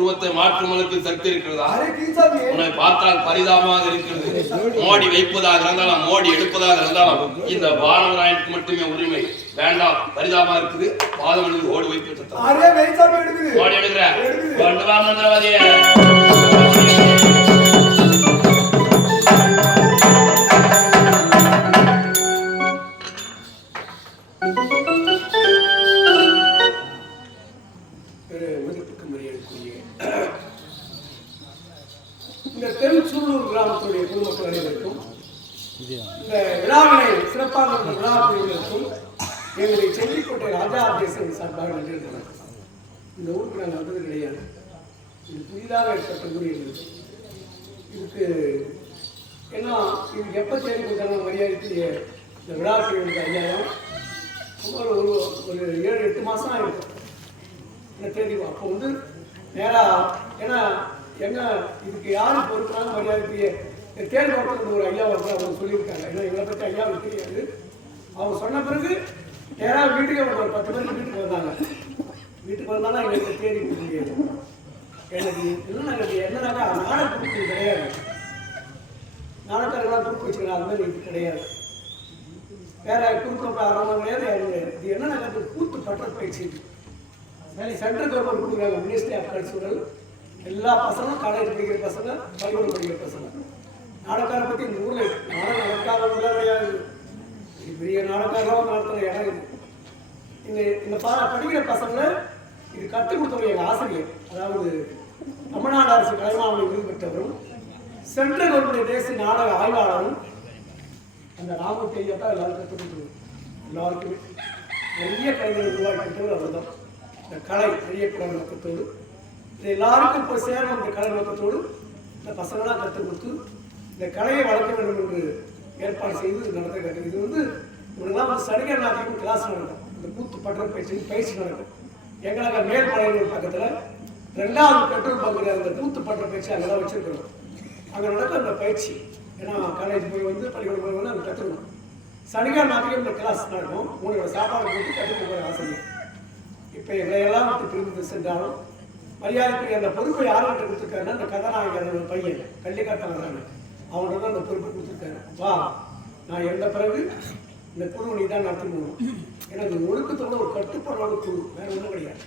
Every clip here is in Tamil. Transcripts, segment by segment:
உருவத்தை மாற்றும் அளவுக்கு சக்தி இருக்கிறதா? உன்னை பார்த்தால் பரிதாபமாக இருக்கிறது. மோடி வைப்பதாக இருந்தாலும் மோடி எடுப்பதாக இருந்தாலும் இந்த வானவராயனுக்கு மட்டுமே உரிமை. வேண்டாம், பரிதாபமா இருக்குது. பாதம் எழுது ஓடி வைப்பு ஓடி எடுக்கிற கொண்டு வா மந்திரவாதியே. இந்த தெருச்சூழலூர் கிராமத்துடைய பொதுமக்கள் அனைவருக்கும் இந்த விழாவினை சிறப்பாக விழா குழுவினருக்கும் எங்களுடைய செல்லிக்கோட்டை ராஜா தேசன் சார்பாக நன்றி இருக்கிறார். இந்த ஊருக்கு நாங்கள் வந்தது கிடையாது. இது புதிதாக ஏற்பட்ட ஊர் எங்களுக்கு. இதுக்கு ஏன்னா இதுக்கு எப்போ தேடி கொடுத்தாலும் மரியாதைக்கு இந்த விழா குழுவினுக்கு ஐயாயிரம் ஒரு 7-8 மாதம் ஆகிருக்கும் இந்த தேதி. அப்போ வந்து நேராக ஏன்னா எங்க இதுக்கு யாரும் பொறுப்பான மரியாதைக்கு தேர்வு வளர்த்து ஒரு ஐயா வந்து அவங்க சொல்லியிருக்காங்க. ஏன்னா எங்களை பற்றி ஐயாவுக்கு தெரியாது. அவங்க சொன்ன பிறகு நேராக வீட்டுக்கு அவங்க ஒரு 10 பேருக்கு வீட்டுக்கு வந்தாங்க. வீட்டுக்கு வந்தாலும் எங்களுக்கு தேடி கொடுக்க முடியாது. எனக்கு என்னன்னாக்கா நாடக குறுக்கு கிடையாது. நாடகர்களாக குறுக்கு வச்சுக்கலாம், அது மாதிரி இது கிடையாது. வேற குறுக்கு ஆரம்பம் கிடையாது. இது என்னன்னா கூத்து பற்ற பயிற்சி சென்ட்ரல் கவர்மெண்ட் கொடுக்குறாங்க. மினிஸ்ட்ரி ஆஃப் கல்ச்சுரல் எல்லா பசங்களும் காலேஜ் படிக்கிற பசங்க, பள்ளிக்கூடம் படிக்கிற பசங்க. நாடகாரை பற்றி இந்த ஊரில் நாடகம் நடக்காதவங்களாம் கிடையாது. பெரிய நாடகாரமாக நடத்துகிற இடம் இது. இந்த படிக்கிற பசங்க இது கற்றுக் கொடுத்தவங்க எங்கள் ஆசிரியர், அதாவது தமிழ்நாடு அரசு கலைமாமணி விருது பெற்றவரும் சென்ட்ரல் கவர்மெண்ட் தேசிய நாடக ஆய்வாளரும் அந்த ராமூர்த்தி ஐயா தான் எல்லாரும் கற்றுக் கொடுத்துருவோம். எல்லாருக்குமே நிறைய கலைஞர்கள் உருவாக்கிட்டவர் அவர் தான். இந்த கலை அறியக்கூடாத நோக்கத்தோடு இது எல்லாருக்கும் போய் சேரணும். இந்த கலை நோக்கத்தோடு இந்த பசங்களாம் கற்றுக் கொடுத்து இந்த கலையை வளர்க்க வேண்டும் என்று ஏற்பாடு செய்து நடத்துகிறாங்க. இது வந்து இவங்கெல்லாம் வந்து சனிக்கிழமை நாளைக்கு கிளாஸ் நடக்கும். இந்த கூத்து பற்ற பயிற்சி நடக்கும். எங்களுக்கு மேல்மலையூர் பக்கத்தில் 2வது பெட்ரோல் பங்கு அந்த கூத்து பற்ற பயிற்சி அங்கே தான் வச்சுருக்கிறோம். அங்கே நடக்கும் அந்த பயிற்சி. ஏன்னா காலேஜ் போய் வந்து பள்ளிக்கூடம் போய் வந்து அங்கே கற்றுக்கணும். சனிக்கிழமை நாளைக்கு இந்த கிளாஸ் நடக்கும். உங்களுக்கு சாப்பாடு போட்டு கற்றுக்க போகிற ஆசிரியர். இப்போ எங்களையெல்லாம் விட்டு பிரிந்து சென்றாலும் மரியாதைக்குரிய அந்த பொறுப்பை யார்கிட்ட கொடுத்துருக்காருன்னா அந்த கதாநாயகர் பையன் கள்ளிக்காட்டம் வர்றாங்க. அவங்கள்ட்ட தான் அந்த பொறுப்பை கொடுத்துருக்காரு. வா, நான் இறந்த பிறகு இந்த குழு நீ தான் நடத்தணும். எனக்கு ஒழுக்கத்தோட ஒரு கட்டுப்பாடோட குழு, வேற ஒன்றும் கிடையாது.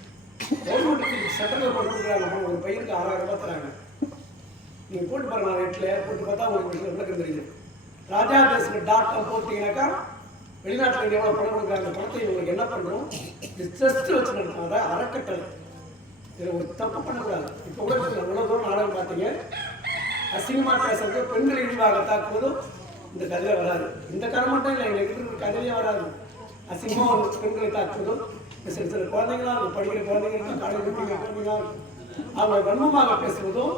கவர்மெண்ட்டுக்கு சட்டத்தில் போட்டு கொடுக்குறாங்க. ஒரு பையனுக்கு 6000 ரூபாய் தராங்க. நீங்கள் போட்டு பாருங்க, நெட்டில் போட்டு பார்த்தா உங்களுக்கு விளக்கம் தெரியும். ராஜா தேசன்.com போட்டிங்கனாக்கா வெளிநாட்டில் எவ்வளோ பணம் கொடுக்குறாங்க. அந்த பணத்தை இவங்களுக்கு என்ன பண்ணுறோம், ட்ரஸ்ட் வச்சு நடத்தணும். அதான் அறக்கட்டளை. இதில் ஒரு தப்பு பண்ணக்கூடாது. இப்போ கூட இவ்வளோ தூரம் நாடகம் பார்த்தீங்க. அசிங்கமாக பேசுறது, பெண்கள் இழிவாக தாக்குவதும் இந்த கதையில் வராது. இந்த கதை மட்டும் இல்லை, எங்களுக்கு இருக்கிற கதையிலே வராது. அசிங்கமாக ஒரு பெண்களை தாக்குவதும் சில சில குழந்தைங்களாம் இருக்கும், படிக்கிற குழந்தைங்களாம், காலேஜ் படிக்கிற குழந்தைங்களாம் இருக்கும். அவங்க வன்மமாக பேசுவதும்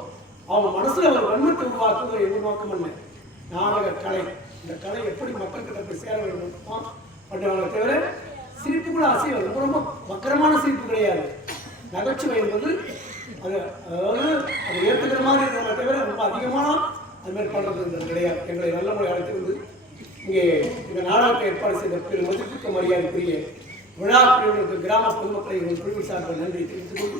அவங்க மனசில் ஒரு வன்மத்தை உருவாக்குவதும் எங்கள் நோக்கம் இல்லை. நாடக கலை, இந்த கலை எப்படி மக்கள்கிட்ட போய் சேர வேண்டும் பண்ணுவாங்க. தவிர சிரிப்பு கூட அசைவது ரொம்ப ரொம்ப வக்கரமான சிரிப்பு கிடையாது. நகைச்சுவை என்பது அது அதாவது அது ஏற்றுக்கிற மாதிரி இருக்கிற தவிர ரொம்ப அதிகமான அதுமாதிரி பண்ணுறது கிடையாது. எங்களை நல்ல முறை அழைத்து வந்து இங்கே இந்த நாடகத்தை ஏற்பாடு செய்த பெரும் மதிப்புக்கு மரியாதைக்குரிய விழா பிரிவினருக்கு கிராம பொதுமக்களை எங்கள் குழுவின் சார்பில் நன்றி தெரிவித்துக் கொண்டு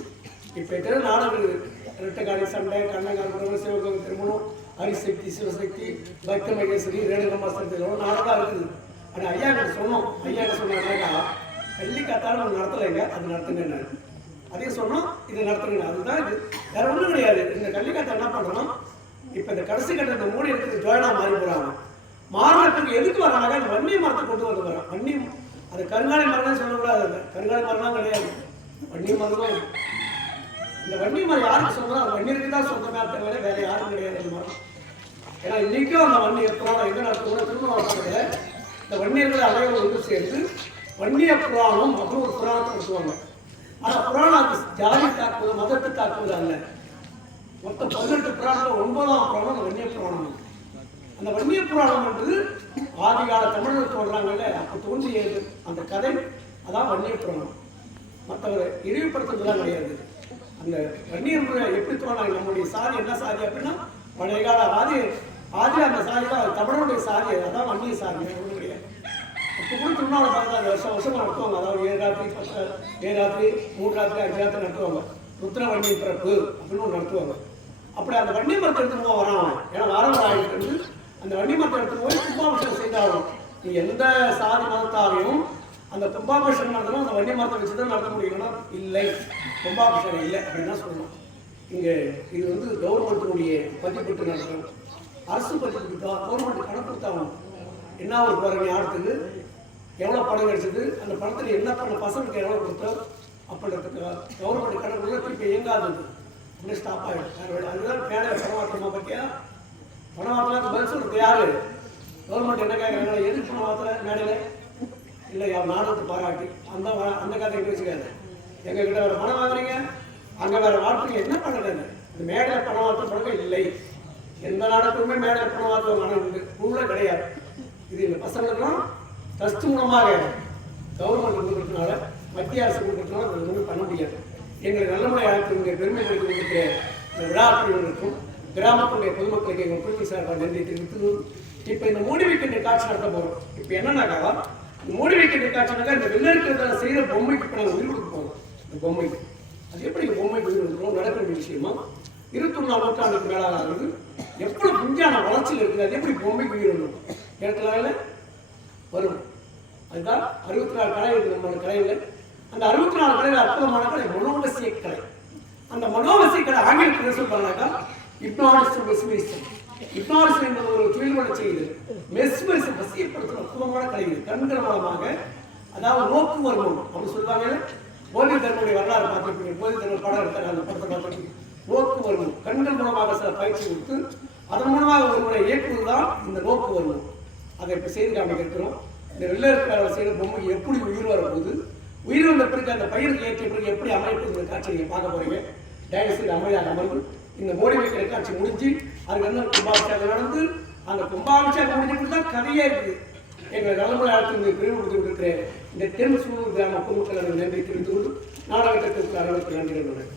இப்போ எத்தனை நாடகங்கள் இரட்டைக்காடி சண்டை, கண்ணங்கால், சிவகங்கை திருமணம், ஹரிசக்தி, சிவசக்தி, பக்த மகேஸ்வரி, ரேணுகம்பாஸ்திரத்தில் எவ்வளோ நாடகம் இருக்குது. ஆனால் ஐயா கிட்ட சொன்னோம். ஐயா என்ன சொன்னாங்கன்னாக்கா கள்ளிக்காத்தாலும் நம்ம நடத்தலைங்க, அது நடத்துங்க. அதையும் சொன்னோம், இதை நடத்துங்க. அதுதான் இது, வேற ஒன்றும் கிடையாது. இந்த கள்ளிக்காத்தை என்ன பண்ணுறோம், இப்போ இந்த கடைசி கட்ட இந்த மூடி எடுத்து ஜோயனா மாறி போகிறாங்க. மாறினத்துக்கு எதுக்கு வராங்க, அந்த வன்னி மரத்தை கொண்டு வந்து வரோம். வன்னி அது கருங்காலி மரம் சொல்லக்கூடாது. அந்த கருங்காலி மரம்லாம் கிடையாது, வன்னி மரம் தான். இந்த வன்னி மரம் யாருக்கு சொந்தம், அந்த வன்னியருக்கு தான் சொந்தமே தவிர வேற யாரும் கிடையாது அந்த மரம். ஏன்னா இன்னைக்கும் அந்த வன்னியர் புராணம் எங்கே நடத்துவோம், திருமணத்தில் இந்த வன்னியர்கள் அனைவரும் ஒன்று சேர்ந்து வன்னிய புராணம் அப்படின்னு ஒரு புராணத்தை நடத்துவாங்க. ஆனால் புராணம் ஜாதி தாக்குவது, மதத்தை தாக்குவது அல்ல. மொத்தம் 18 புராணத்தில் 9ஆம் புராணம் அந்த வன்னிய புராணம். அந்த வன்னிய புராணம் என்று ஆதிகால தமிழர்கள் தோன்றாங்கல்ல, அப்போ தோன்றியது அந்த கதை, அதான் வன்னிய புராணம். மற்றவரை இழிவுபடுத்துறதுலாம் கிடையாது. அந்த வன்னியர் எப்படி தோன்றாங்க, நம்முடைய சாதி என்ன சாதி அப்படின்னா பழைய கால ஆதி அந்த சாதி தான் தமிழனுடைய சாதி, அதான் வன்னிய சாதி, ஒன்றும் கிடையாது. இப்போ கூட திருநாளை பார்த்தா அந்த வருஷம் வருஷமாக நடத்துவாங்க. அதாவது 7 ராத்திரி 10 7 ராத்திரி 3 ராத்திரி 5 ராத்திரி நடத்துவாங்க. ருத்ர வன்னி பிறப்பு அப்படின்னு ஒன்று நடத்துவாங்க. அப்படி அந்த வன்னி மரத்தை எடுத்துட்டு போக வரான். ஏன்னா வாரம் ஆகிட்டு இருந்து அந்த வன்னி மரத்தை எடுத்துட்டு போய் கும்பாபிஷேகம் செய்தாலும் நீ எந்த சாதி மதத்தாலையும் அந்த கும்பாபிஷேகம் நடத்தணும் அந்த வன்னி மரத்தை வச்சு தான் நடத்த முடியும்னா இல்லை, கும்பாபிஷேகம் இல்லை அப்படின்னு சொல்லணும். இங்கே இது வந்து கவர்மெண்ட்டினுடைய பதிப்பட்டு நடத்தணும், அரசு பதிப்பட்டு தான் கவர்மெண்ட் கணக்கு கொடுத்தாகணும். என்ன ஒரு பாருங்க ஆடத்துக்கு எவ்வளோ பணம் கிடைச்சது, அந்த பணத்தில் என்ன பண்ண பசங்களுக்கு எவ்வளோ கொடுத்தோம் அப்படின்றதுக்கு கவர்மெண்ட் கணக்கு இப்போ இயங்காதது அப்படியே ஸ்டாப் ஆகிடும். அதுதான் மேலே பணமாற்றமா பற்றியா பணமாற்றலாம் பதில் சொல்றது யாரு? கவர்மெண்ட் என்ன கேட்குறாங்க, எதுக்கு பணமாத்திர மேடையில் இல்லை நாடகத்தை பாராட்டி அந்த கதை வச்சுக்காது. எங்ககிட்ட வேறு பணம் வாங்குறீங்க, அங்கே வேறு வாட்டுறீங்க, என்ன பண்ணுறது? இந்த மேடையில் பணம் மாற்ற பழக்கம் இல்லை. எந்த நாடகத்துக்குமே மேடையில் பணம் மாற்ற மனம் உண்டு, உள்ள கிடையாது. இது இந்த பசங்களுக்கெல்லாம் ட்ரஸ்ட் மூலமாக கவர்மெண்ட் கொடுக்கறதுனால மத்திய அரசு கொடுக்கறதுனால அது ஒன்றும் பண்ண முடியாது. எங்களுக்கு நல்லமுறை ஆட்சி பெருமைப்படுத்தி கொடுத்த இந்த விழாக்களுக்கும் கிராமத்துடைய பொதுமக்களுக்கு எங்கள் குழுவின் சார்பாக நன்றி தெரிவித்து இப்போ இந்த மூடி வைக்கின்ற காட்சி நடத்த போகிறோம். இப்போ என்னன்னாக்கா மூடி வைக்கின்ற காட்சினாக்கா இந்த வெள்ளரிக்கிறத செய்கிற பொம்மைக்கு இப்போ நாங்கள் உயிர் கொடுக்க போகிறோம். இந்த பொம்மைக்கு அது எப்படி பொம்மைக்கு உயிர் கொடுக்குறோம் நடக்கிற விஷயமா 21ஆம் நூற்றாண்டுக்கு மேலாக ஆகுது. எவ்வளோ விஞ்ஞான வளர்ச்சியில் இருக்குது, அது எப்படி பொம்மைக்கு உயிர் வரணும் கேட்கலாம்ல வரும். அதுதான் 64 கலை இருக்குது நம்மளோட கலையில். அந்த 64 கலையில் அற்புதமான கலை மனோவசிய கலை. அந்த மனோவசிய கலை ஆங்கிலத்தில் என்ன சொல்றாங்கன்னாக்கா ஹிப்னாட்டிசம் மெஸ்மரிசம். ஹிப்னாட்டிசம் என்பது ஒரு தொழில்பட செய்யுது, மெஸ்மரிசம் வசியப்படுத்தும் அற்புதமான கலை. இது கண்கள் மூலமாக அதாவது நோக்கு வருமம் அப்படின்னு சொல்லுவாங்க. போதி தர்மனுடைய வரலாறு பார்த்துருப்பீங்க, போதி தர்மன் படம் எடுத்தாங்க, அந்த படத்தை பார்த்துருப்பீங்க. நோக்கு வருமம் கண்கள் மூலமாக சில பயிற்சி கொடுத்து அதன் மூலமாக ஒருவரை இயக்குவது தான் இந்த நோக்கு வருமம். அதை இப்போ செய்து காமிக்கிறோம். இந்த வெள்ளரிக்காக செய்கிற பொம்மை எப்படி உயிர் வரப்போகுது, உயிர் வந்த பிறகு அந்த பயிருக்கு ஏற்றிய பிறகு எப்படி அமைப்புங்கிற காட்சி நீங்கள் பார்க்க போறீங்க. தயவு செய்து அமைதியாக அமர்ந்து இந்த மோடி வைக்கிற காட்சி முடிஞ்சு அதுக்கு என்ன கும்பாபிஷேகம் நடந்து அந்த கும்பாபிஷேகம் முடிஞ்சுட்டு தான் கதையே இருக்குது. எங்கள் நல்லமுறை ஆட்சி பிரிவு கொடுத்து இருக்கிற இந்த தென்சூர் கிராம பொதுமக்கள் நன்றி தெரிவித்து கொண்டு நாடகத்திற்கு அனைவருக்கு நன்றிகள்.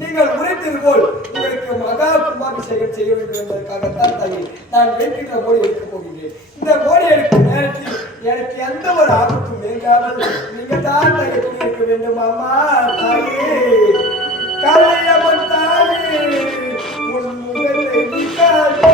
நீங்கள் உரைத்தது போல் உங்களுக்கு மகா கும்பாபிஷேகம் செய்ய வேண்டும் என்பதற்காகத்தான் தாயே நான் வைக்கின்ற மோடி எடுக்கப் போகின்றேன். இந்த மோடி எடுக்கும் நேரத்தில் எனக்கு எந்த ஒரு ஆபத்தும் நீங்காமல் நீங்கள் தான் தாயை இருக்க வேண்டும். அம்மா தாயே, கலையம்மன் தாயே, உன் முகத்தை நீக்காதே.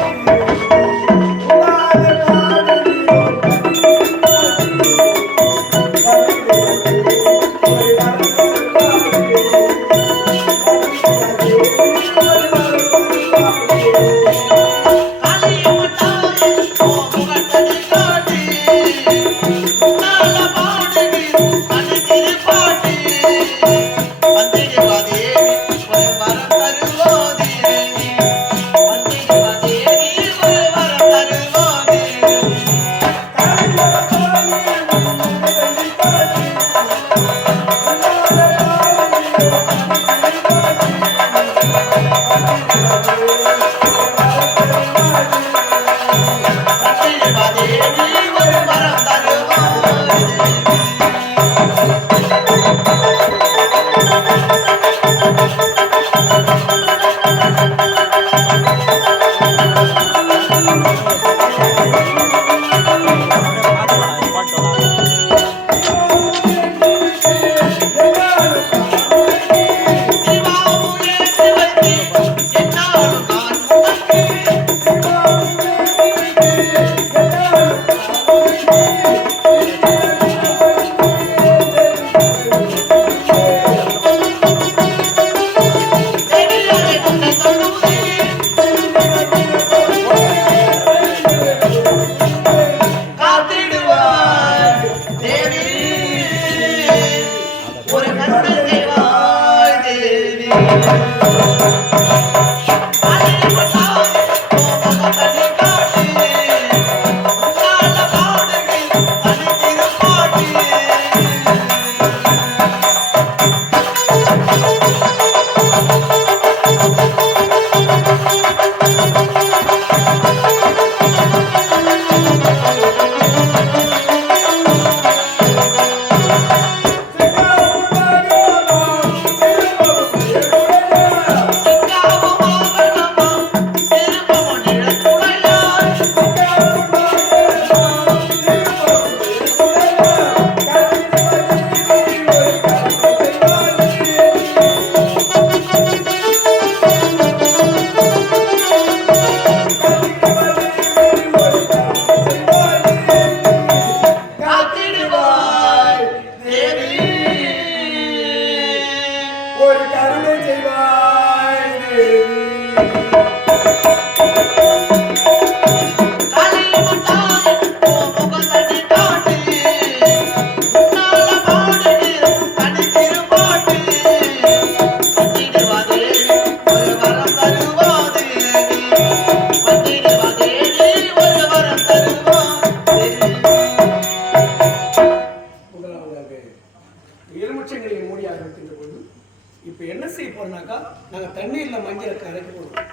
சொன்னாக்கா நாங்கள் தண்ணீரில் மஞ்சளை கரைக்க போடுவோம்.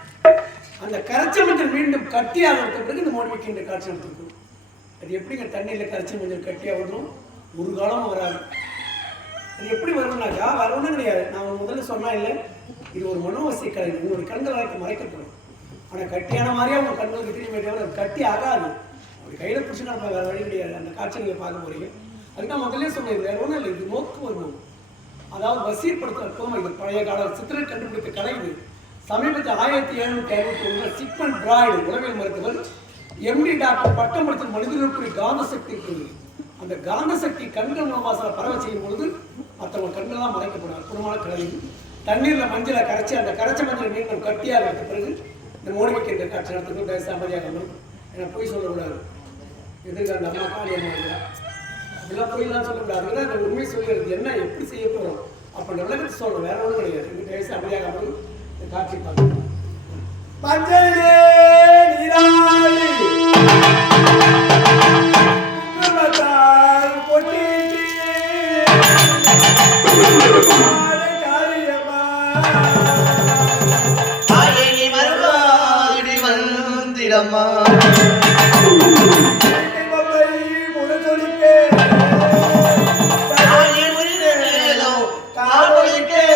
அந்த கரைச்ச மஞ்சள் மீண்டும் கட்டியாக பிறகு இந்த மோடி வைக்கின்ற காட்சி நடத்திருக்கோம். அது எப்படிங்க தண்ணீரில் கரைச்ச மஞ்சள் கட்டியாக விடணும்? ஒரு காலமும் வராது. அது எப்படி வரணும்னாக்கா வரணும்னு கிடையாது. நான் முதல்ல சொன்னா இல்லை, இது ஒரு மனோவசிய கலை. உங்களுடைய கண்கள் வரைக்கும் மறைக்கப்படும். ஆனால் கட்டியான மாதிரியே உங்கள் கண்களுக்கு தெரியுமே தவிர அது கட்டி ஆகாது. அப்படி கையில் பிடிச்சி நம்ம வேறு வழி கிடையாது. அந்த காட்சி நீங்கள் பார்க்க போறீங்க. அதுக்கு நான் முதல்ல சொன்னேன், வேற ஒன்றும் இல்லை, இது நோக்கு வருவோம். அதாவது வசீப்படுத்துற கோமை. இது பழைய கால சித்திரை கண்டுபிடித்த கலை. இது சமீபத்தில் 1751 சிக்மண்ட் பிராய்டு உளவியல் மருத்துவர் எம்டி டாக்டர் பட்டம் படித்த மனிதர்களுக்கு காந்த சக்தி இருக்குது. அந்த காந்த சக்தி கண்கள் மூலமாக பரவ செய்யும் பொழுது மற்றவங்க கண்கள்லாம் மறைக்கப்படும். அற்புதமான கலை. தண்ணீரில் மஞ்சளை கரைச்சி அந்த கரைச்ச மஞ்சளை மீண்டும் கட்டியாக எடுத்த பிறகு இந்த மோடி வைக்கின்ற காட்சி நடத்துக்கு பேசாமதியாக ஏன்னா போய் சொல்லக்கூடாது. எதிர்க்க அந்த அம்மா காலி அம்மா இல்லையா அப்படிலாம் போயெல்லாம் சொல்லக்கூடாது. அதுதான் இந்த உண்மை சொல்லிடுறது என்ன எப்படி செய்ய போகிறோம் அப்படின்ற விளக்கத்தை சொல்லணும். வேற ஒன்றும் கிடையாது. இங்கே பேசாமதியாக இந்த காட்சி பார்க்கணும். மஞ்சளே நீராடி குங்குமத்தால் பொட்டிட்டு காரியமா ஆயனி மருவாடி வந்திடம்மா மம்மை முரசொலிக்கே ஆயனி முருகேலோ காவலிக்கே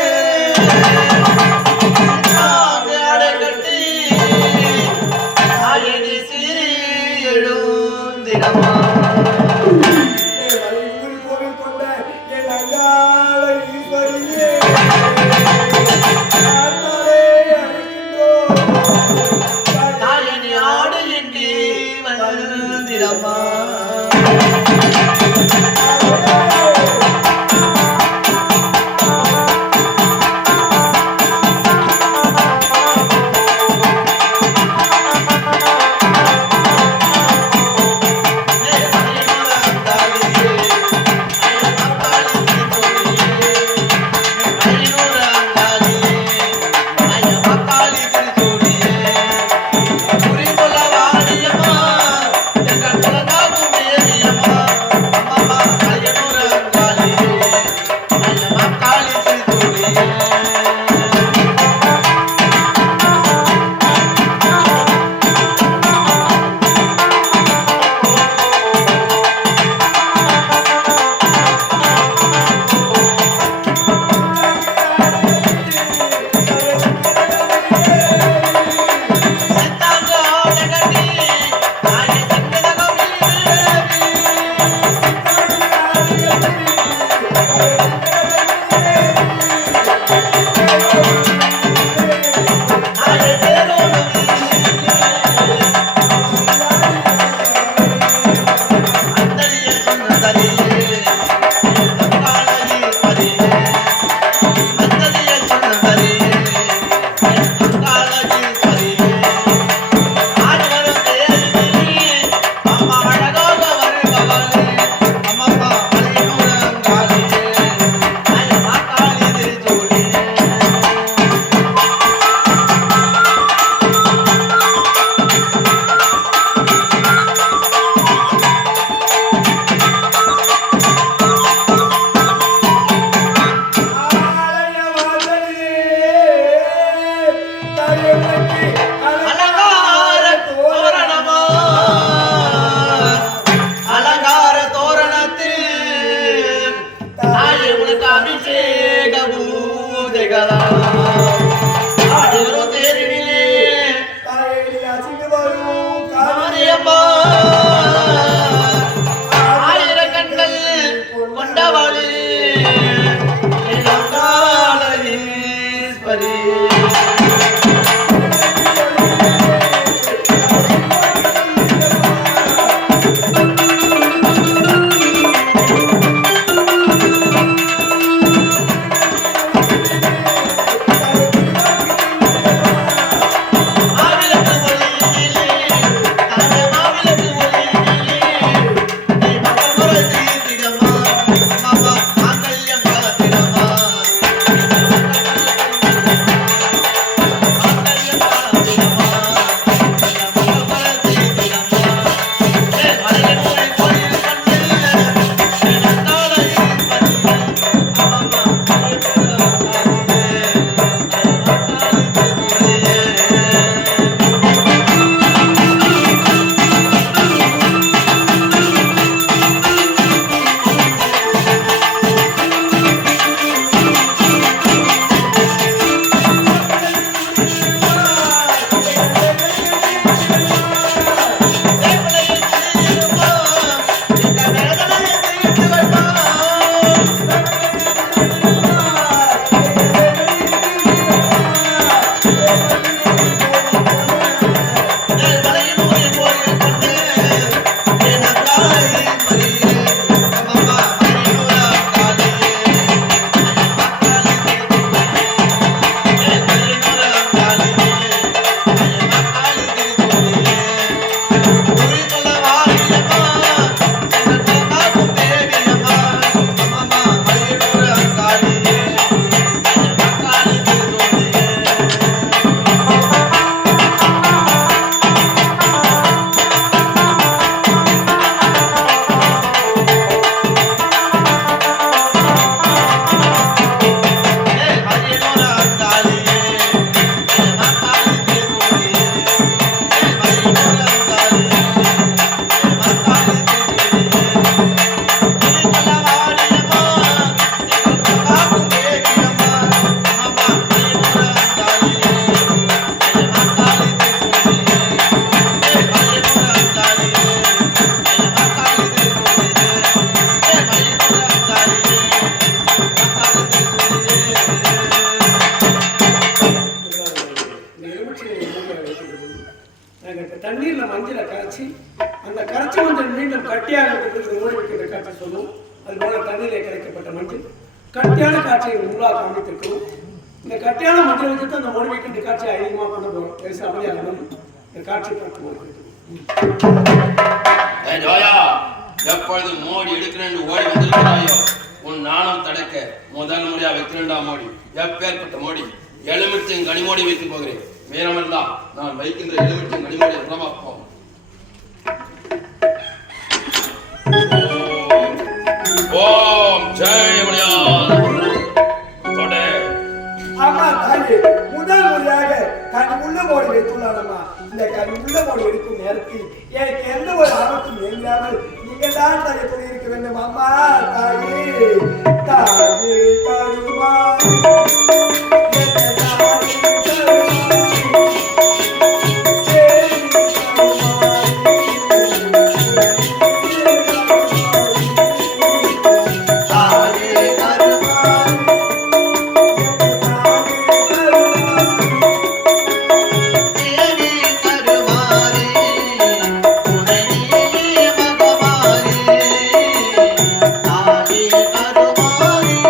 அடகட்டி ஆயனி சிறி எழுந்திடம்மா கோவில் கொண்ட என் அங்காள ஈஸ்வரியே ஆயனி ஆடு எட்டி வந்திடம்மா சொல்லுவோம். அதுபோல தண்ணீரை கரைக்கப்பட்ட மஞ்சள் கட்டியான காட்சியை உள்ளா காண்பித்திருக்கிறோம். இந்த கட்டியான மஞ்சள் வச்சு அந்த மோடி வைக்கின்ற காட்சியை அதிகமாக பண்ண போகிறோம். பெருசு அமைதியாக இந்த காட்சியை பார்த்து ஜோயா, எப்பொழுது மோடி எடுக்கிறேன் ஓடி வந்திருக்கிறாயோ உன் நாணம் தடுக்க முதல் முறையா வைக்கிறேன்டா மோடி. எப்பேற்பட்ட மோடி? எலுமிச்சம் கனிமோடி வைத்து போகிறேன். வீரமல்லா, நான் வைக்கின்ற எலுமிச்சம் கனிமோடி அல்லவா போ. ஓம் ஜெய மணியா. ஆமா தாயே, முதல் முறையாக கனி உள்ள மோடி வைத்துள்ளானம்மா. இந்த கனி உள்ள மோடி எடுக்கும் நேரத்தில் எனக்கு எந்த ஒரு ஆபத்தும் இல்லாமல் நீங்க தான் தாயை துணை இருக்க வேண்டும். அம்மா தாயே, தாயே கருமா தாயே கருமாரி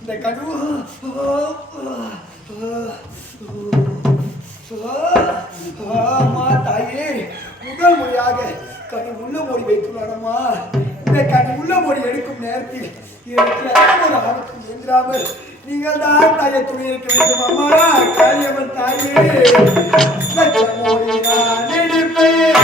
இந்த கனவு அம்மா தாயே முதல் முறையாக கனி உள்ள மோடி வைத்துள்ளாரம்மா. இந்த கனி உள்ள மோடி எடுக்கும் நேரத்தில் எனக்கு ஒரு ஆபத்து என்றாமல் நீங்கள் தான் தாயை துணை இருக்க வேண்டும் அம்மா. காளியம்மன் தாயே மோடி நான் எடுப்பேன்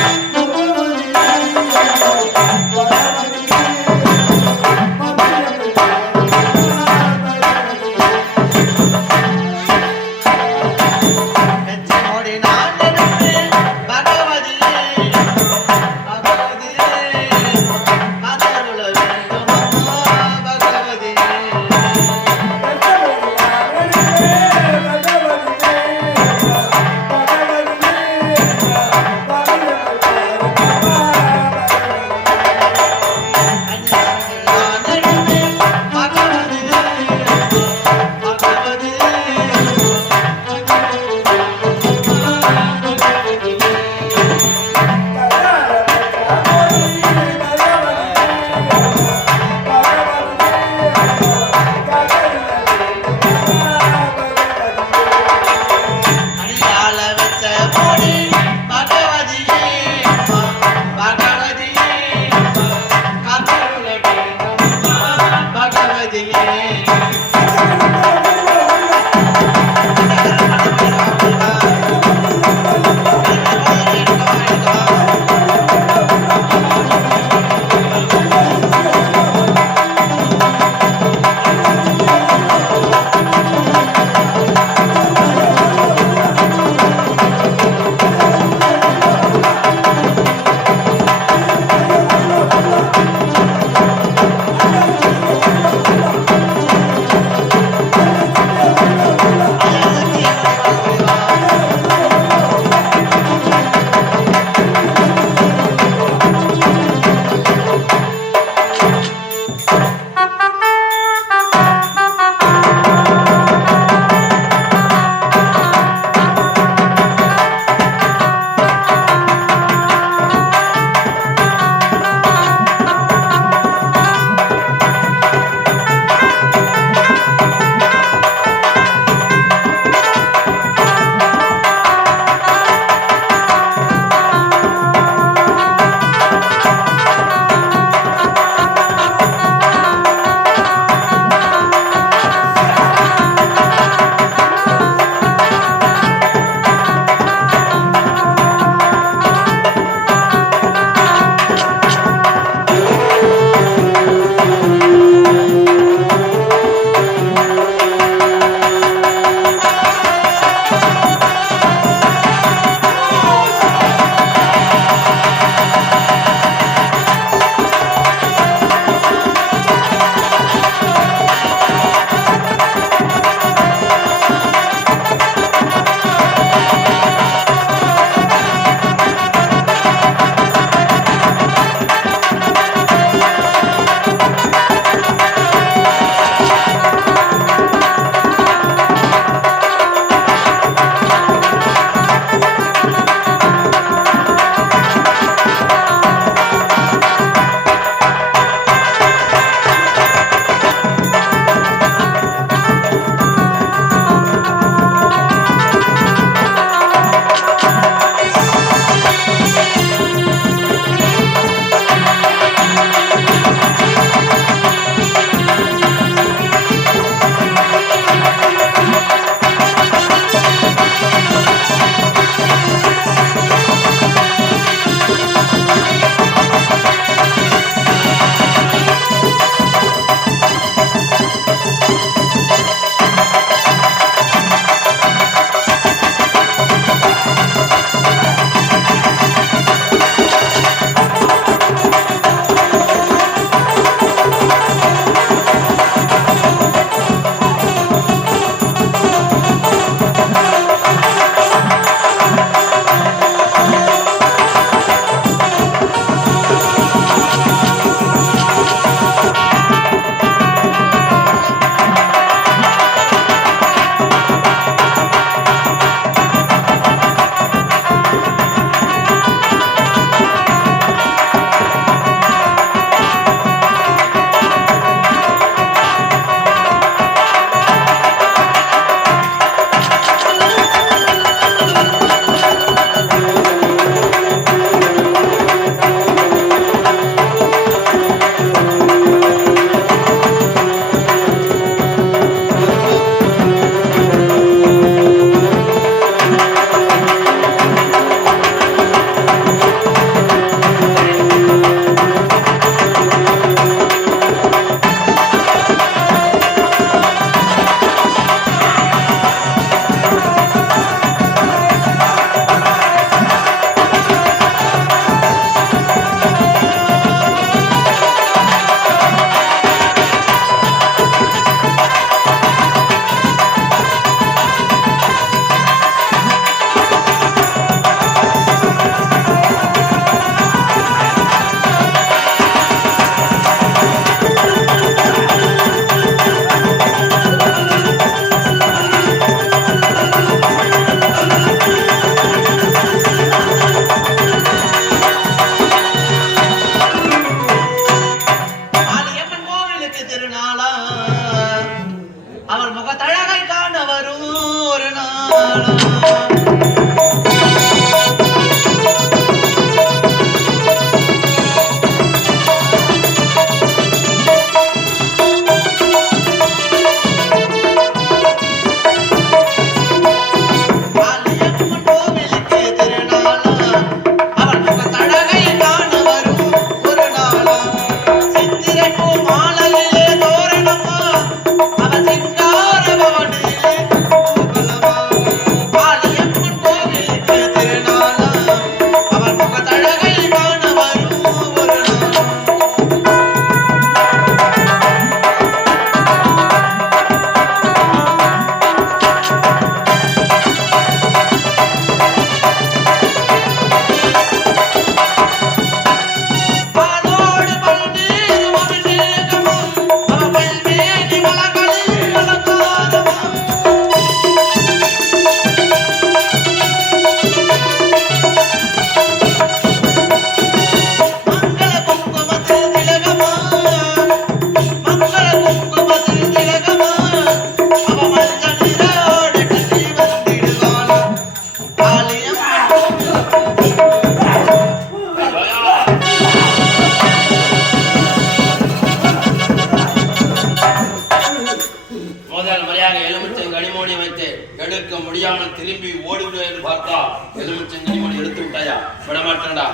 எடுக்க முடியாமல் திரும்பி ஓடிவிடுவேன் என்று பார்த்தா எலுமிச்சங்கனி மணி எடுத்து விட்டாயா? விடமாட்டேன்டா.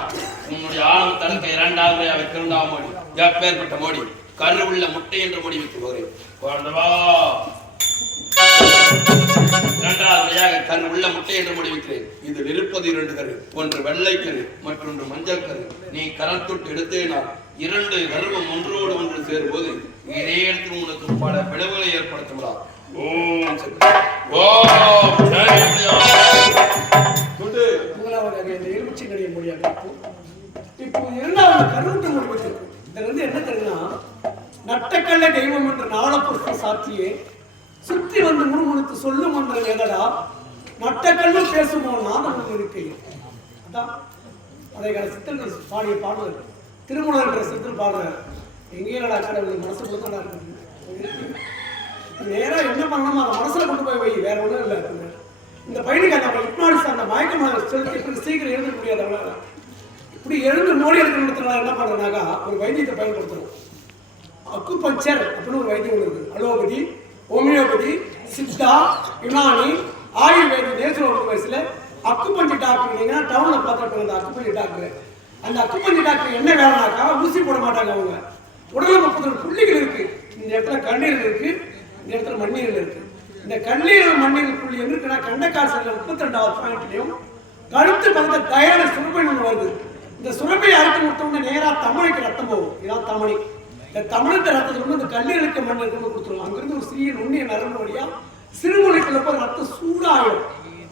உன்னுடைய ஆழம் தடுக்க இரண்டாவது முறையா வைக்கிறா மோடி. எப்பேற்பட்ட மோடி? கரு உள்ள முட்டை என்று மோடி வைத்து போகிறேன். இரண்டாவது முறையாக கரு உள்ள முட்டை என்று மோடி வைக்கிறேன். இதில் இருப்பது 2 கரு. ஒன்று வெள்ளை கரு, மற்றொன்று மஞ்சள் கரு. நீ கரத்தொட்டு எடுத்தேனால் 2 கருவம் ஒன்றோடு ஒன்று சேரும்போது இதே இடத்தில் உனக்கு பல விளைவுகளை ஏற்படுத்தலாம். ஓம் எலுமிச்சங்கனியை மொழியாக இப்போ இரண்டாவது கருவூட்டு மொழி வச்சிருக்கும். இதுல இருந்து என்ன தெரியுதுன்னா, நட்டக்கல்ல தெய்வம் என்ற நாளப்புற சாட்சியே சுற்றி வந்து முறுமுறுத்து சொல்லும் என்ற எதடா நட்டக்கல்லு பேசுமோ நாதம் இருக்கை. அதான் அதை சித்தர்கள் பாடிய பாடல். திருமணம் என்ற சித்தர் பாடுறார். எங்கேயடா கடவுள் மனசு கொடுத்தா நேரா என்ன பண்ணணுமோ அதை மனசுல கொண்டு போய் வை, வேற ஒன்றும் இல்லை. இந்த பையனுக்கு அந்த ஹிப்னாலிஸ் அந்த மயக்கமாக செலுத்தி சீக்கிரம் எழுத முடியாது. அவ்வளோ இப்படி எழுந்து நோடி எடுக்கணுன்றதுனால என்ன பண்ணுறனாக்கா ஒரு வைத்தியத்தை பயன்படுத்தணும். அக்குபஞ்சர் அப்படின்னு ஒரு வைத்தியம் இருக்குது. அலோபதி, ஹோமியோபதி, சித்தா, யுனானி, ஆயுர்வேத, நேச்சுரோபதி வயசில் அக்குபஞ்சர் டாக்டர் டவுனில் பார்த்துட்டு அந்த அக்குபஞ்சர் டாக்டர். அந்த அக்குபஞ்சர் டாக்டர் என்ன வேலைனாக்கா ஊசி போட மாட்டாங்க. அவங்க உடலில் 30 புள்ளிகள் இருக்கு. இந்த இடத்துல கண்ணீர் இருக்கு, இந்த இடத்துல மண்ணீரல் இருக்கு. இந்த கண்ணீரல் மண்ணீரல் புள்ளி எங்க இருக்குன்னா கண்டக்காசல 32வது பாயிண்ட்லையும் கழுத்து பக்கத்துல தயார சுரப்பை ஒன்று வருது. இந்த சுரப்பை அறுத்து விட்டோம்னா நேரா தமணிக்கு ரத்தம் போகும். இதான் தமணி. இந்த தமிழத்தை ரத்தத்துக்கு வந்து இந்த கல்லீரலுக்கு மண் இருக்குன்னு கொடுத்துருவோம். அங்கிருந்து ஒரு சிறிய நுண்ணிய நரம்பு வழியா சிறுமுனைக்குள்ள போய் ரத்தம் சூடாகிடும்.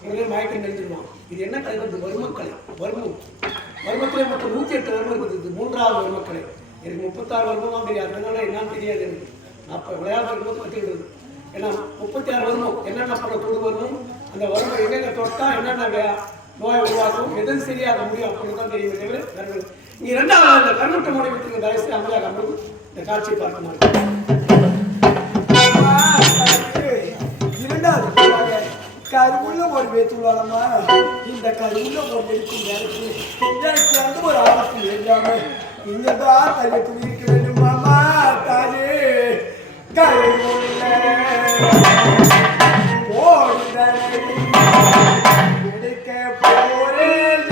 உடனே மயக்கம் தெரிஞ்சிருவான். இது என்ன கலை? வந்து வர்மக்கலை. வர்மத்திலே மொத்தம் 108 வர்மம் இருக்குது. 3வது வர்மக்கலை. எனக்கு 36 வருமம் தெரியாது. அதனால என்னன்னு தெரியாது எனக்கு. அப்போ விளையாட்டு இருக்கும்போது கற்றுக்கிடுது. ஏன்னா 36 வருமம் என்னென்ன பண்ண தொடு வருமோ அந்த வருமம் எங்கெங்க தொட்டா என்னென்ன நோயை உருவாக்கும், எதுவும் சரியாக முடியும் அப்படின்னு தான் தெரியும். தவிர நீ 2வது அந்த கருமுட்டை மொழி வைத்திருக்க தயவுசெய்து அமைதியாக அமர்ந்து இந்த காட்சியை பார்க்க மாட்டேன். 2வது கருவுள்ள ஒரு வைத்துள்ளாரம்மா. இந்த கருவுள்ள ஒரு இருக்கும் நேரத்தில் வந்து ஒரு ஆபத்து இல்லாம இங்கதான் தைய துணிக்க வேண்டும். மாமா தாயே கருவுள்ள எடுக்க போறேன்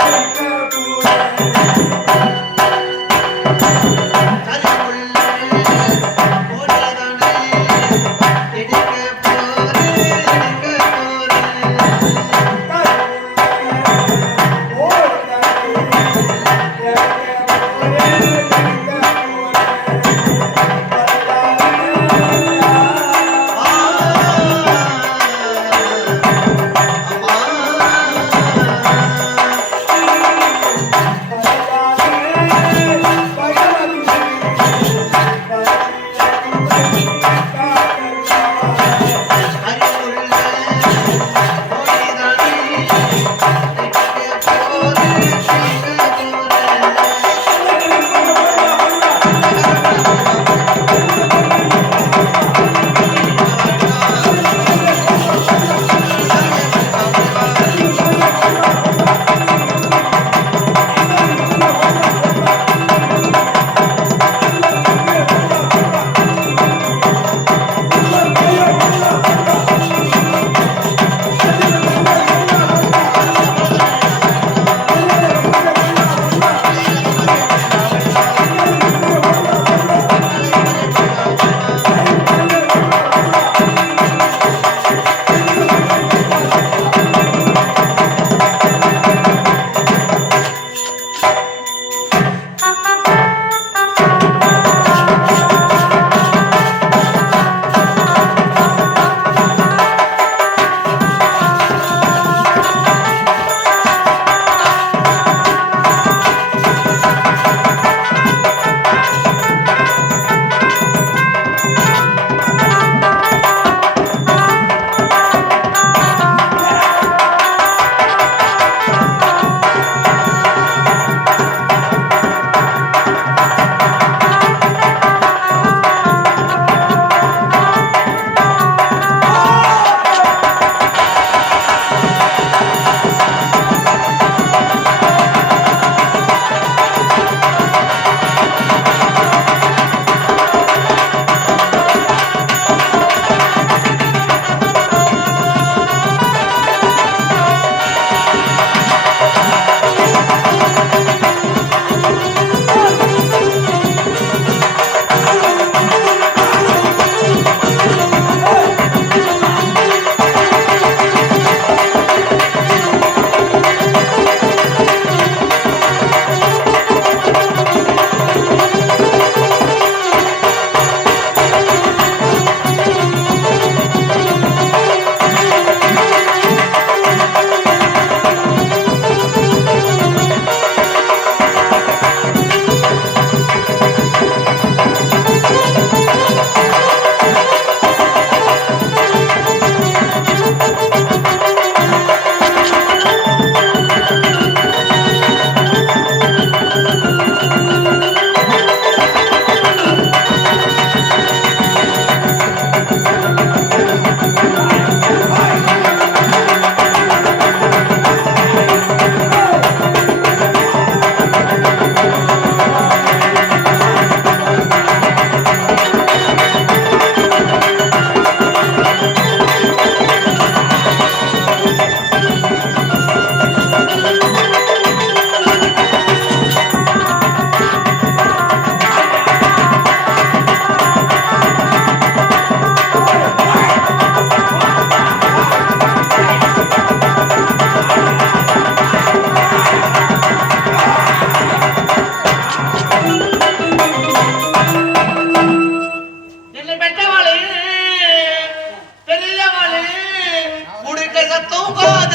தூங்காத